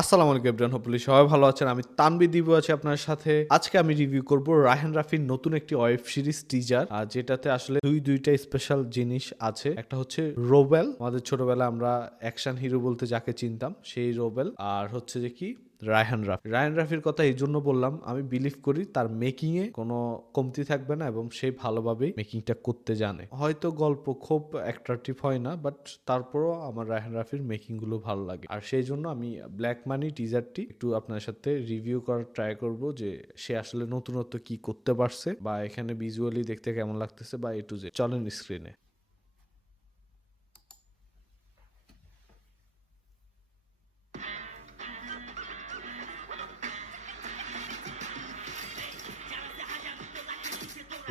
আসসালামু আলাইকুম everyone, hopefully সবাই ভালো আছেন। আমি তানভীর দিবু আছি আপনার সাথে। আজকে আমি রিভিউ করব রায়হান রাফির নতুন একটি ওয়েব সিরিজ টিজার, যেটাতে আসলে দুইটা স্পেশাল জিনিস আছে। একটা হচ্ছে রোবেল, আমাদের ছোটবেলায় আমরা অ্যাকশন হিরো বলতে যাকে চিনতাম সেই রোবেল, আর হচ্ছে যে কি রায়হান রাফির কথা এই জন্য বললাম, আমি বিলিভ করি তার মেকিং এ কোনো কমতি থাকবে না এবং সে ভালোভাবেই মেকিংটা করতে জানে। হয়তো গল্প খুব অ্যাট্রাকটিভ হয় না, বাট তারপরও আমার রায়হান রাফির মেকিং গুলো ভালো লাগে। আর সেই জন্য আমি ব্ল্যাক মানি টিজারটি একটু আপনার সাথে রিভিউ করার ট্রাই করব, যে সে আসলে নতুনত্ব কি করতে পারছে বা এখানে ভিজুয়ালি দেখতে কেমন লাগতেছে বা টু জেড। চলেন স্ক্রিনে।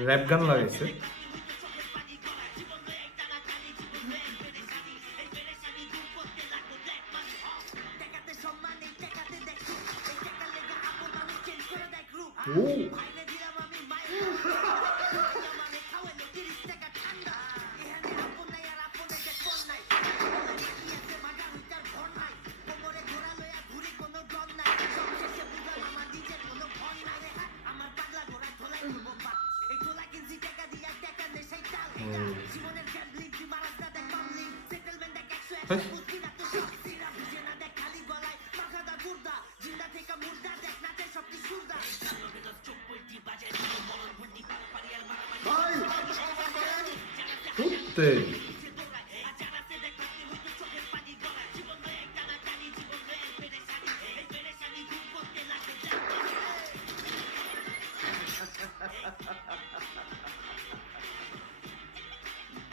র্যাপ গান লাগাইছে। ও সত্যি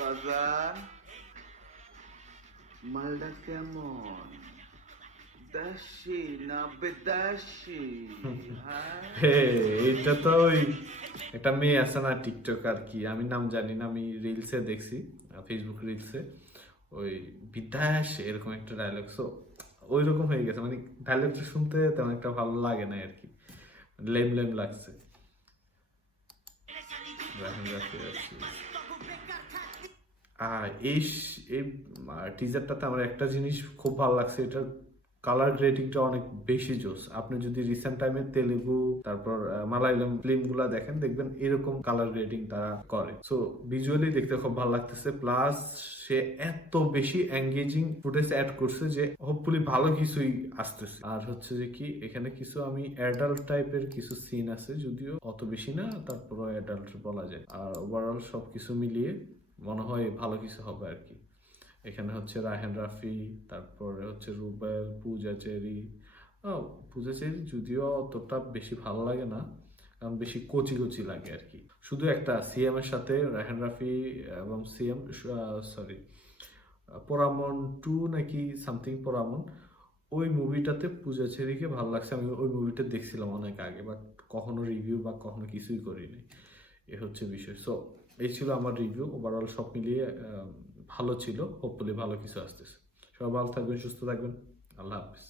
বাজার মালটা কেমন? দেশি না বিদেশি? হ্যাঁ, হে, এটা তো ওই একটা মেয়ে আছে না টিকটক, আর কি আমি নাম জানি না, আমি রিলসে দেখছি, ফেসবুক রিলসে, ওই বিদ্যাস এরকম একটা ডায়লগ। সো ওই রকম হয়ে গেছে, মানে ডায়লগটা শুনতে তেমন একটা ভালো লাগে না আর কি, লেম লেম লাগছে। রাহিম রাফি আছে। এই এই টিজারটাতে আমার একটা জিনিস খুব ভালো লাগছে, এটা কালার গ্রেডিংটা অনেক বেশি জোস। আপনি যদি রিসেন্ট টাইমে তেলেগু তারপর মালায়ালাম ফিল্ম গুলা দেখেন, দেখবেন এরকম কালার গ্রেডিং তারা করে। সো ভিজুয়ালি দেখতে খুব ভালো লাগতেছে, প্লাস সে এত বেশি এঙ্গেজিং ফুটেজ অ্যাড করছে যে হোপফুলি ভালো কিছুই আসতেছে। আর হচ্ছে যে কি এখানে কিছু আমি অ্যাডাল্ট টাইপের কিছু সিন আছে, যদিও অত বেশি না, তারপরও অ্যাডাল্ট বলা যায়। আর ওভারঅল সবকিছু মিলিয়ে মনে হয় ভালো কিছু হবে আর কি। এখানে হচ্ছে রায়হান রাফি, তারপরে হচ্ছে রুবেল, পূজা চেরি। পূজা চেরি যদিও অতটা বেশি ভালো লাগে না, কারণ বেশি কচি কচি লাগে আর কি। শুধু একটা সিএম এর সাথে রায়হান রাফি এবং সিএম, সরি, পোরামন টু নাকি সামথিং পোরামন, ওই মুভিটাতে পূজা চেরিকে ভালো লাগছে। আমি ওই মুভিটা দেখছিলাম অনেক আগে, বাট কখনো রিভিউ বা কখনো কিছুই করিনি। এ হচ্ছে বিষয়। সো এই ছিল আমার রিভিউ। ওভারঅল সব মিলিয়ে ভালো ছিল। হোপফুলি ভালো কিছু আসতেছে। সবাই ভালো থাকবেন, সুস্থ থাকবেন। আল্লাহ হাফিজ।